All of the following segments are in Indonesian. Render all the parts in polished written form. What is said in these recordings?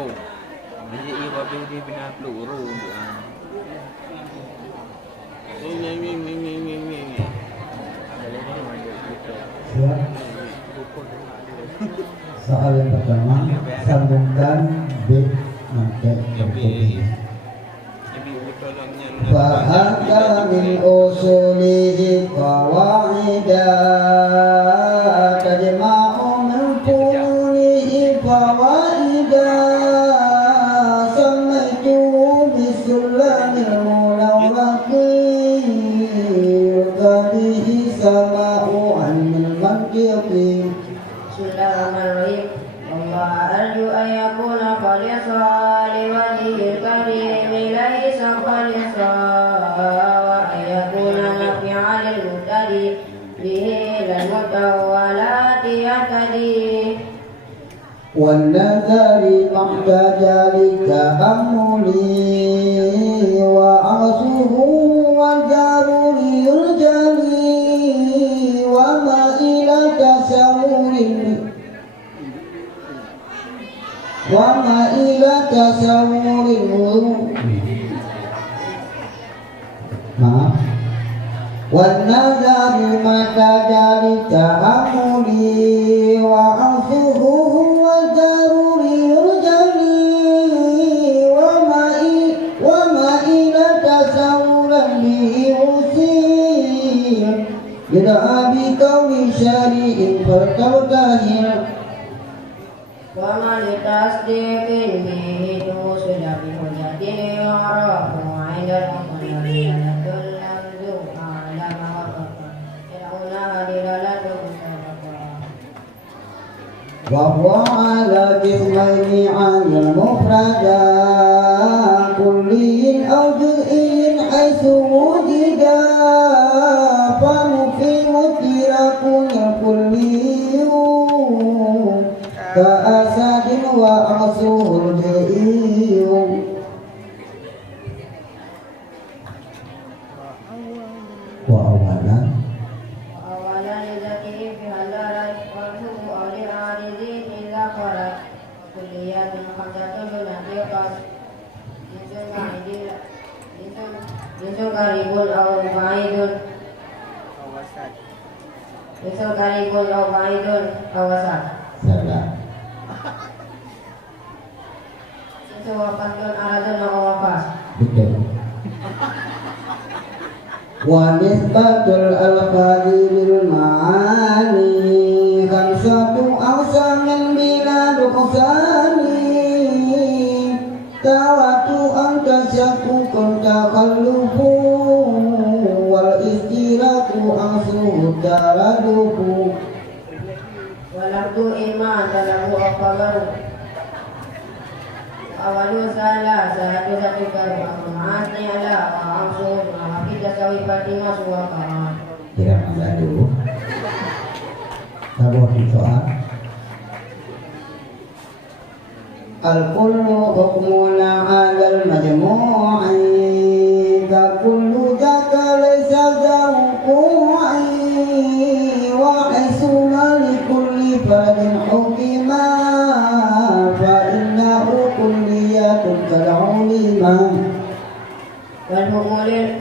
kampung. Jadi ia babi dia bina peluru. Soal yang pertama, sambungkan bit pakai berkopi. Fa'aka min usulihi qawaida tajma'u min fununihi fawaida samaitu bisulamil mulawaki yukadihi sama'u anil mantiqi. Bismillahirrahmanirrahim. Allah arju ayakuna khalisa liwajhil karim laisa khalisa wa ayakuna nafi'al mutadi bihi lan mutawalati yatadi wan nazari mahtajalika amuli wa asuhu wa jaruri yurjali wa ma ila tasawurin wan nazari mahtajalika amuli wa asuhu wa jaruri yurjali wa ma ila tasawuran liusin yud'a bi qawli syari'in fartawtahir wa man tasdiqin bihi sudah bi hujjatin ya'rafu 'inda al-qadar lamzu ala ma waqafa ya'una dilalatu wa huwa ala bismaini 'ala mufrada kullin aw juz'in haitsu wujida fa muqimu tirakun kulliyun ka asadin wa asul bi'iyum wa awalan لذاته في هلالة والحب أو للعارضين إذا قرأ كليات خمسة لنحقق جنس قريب أو بعيد جنس قريب أو بعيد أو وسط salah جنس وفاة أراد أو وفاة betul wa nisbatul al-qadiril ma'ani khamsatu aqsamin bila nuqsani tawatu anta syakukun takhallufu wal istiraku asuhu taradufu walabdu iman dalahu akabaru awalu salah satu karu asni ala wa amsu kita sawi fatimah suwaka tidak ada dulu sabar di soal al-kullu hukmuna alal majmu'i ka kullu jaka laysa zawqu'i wa isuna li kulli fadin hukima fa innahu kulliyatun kal'ulima wal hukmulil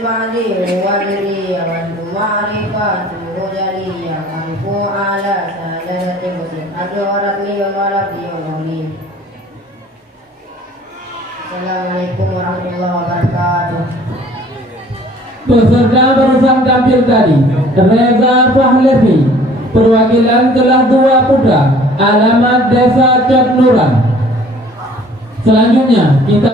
ba'di wadriya wal ma'rifatu hujaliya alifu ala saladati musim adu ratmiyun walabdiyun ulim. Assalamualaikum warahmatullahi wabarakatuh. Peserta barusan tampil tadi Reza Fahlevi, perwakilan kelas 2 Putra, alamat Desa Cotnuran. Selanjutnya kita